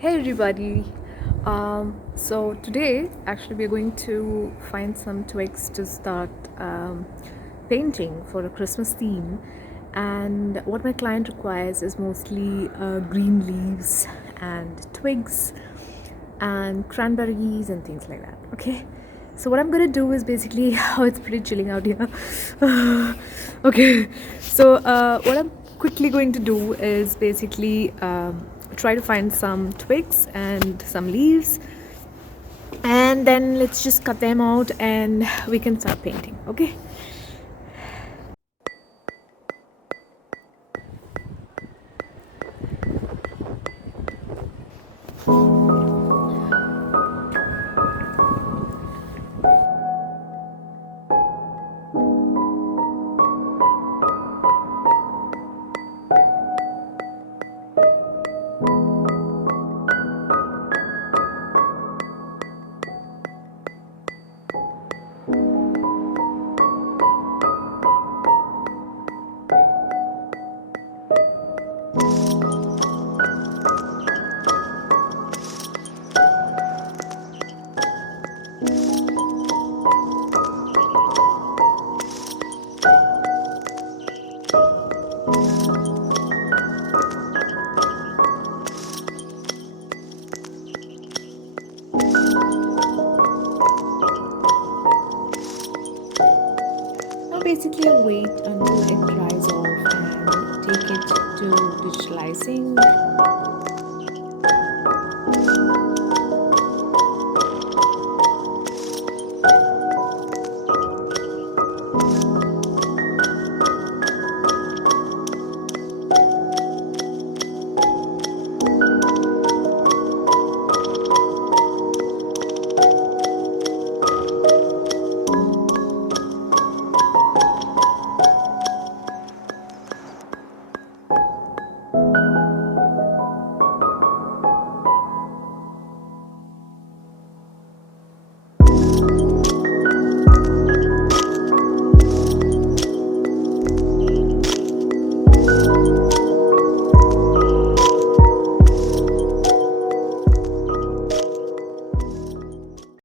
Hey everybody. So today actually we're going to find some twigs to start painting for a Christmas theme, and what my client requires is mostly green leaves and twigs and cranberries and things like that. Okay, so what I'm gonna do is basically oh, it's pretty chilling out here. Okay, so what I'm quickly going to do is basically try to find some twigs and some leaves, and then let's just cut them out and we can start painting. Okay. Now basically I wait until it dries off and take it to digitalizing.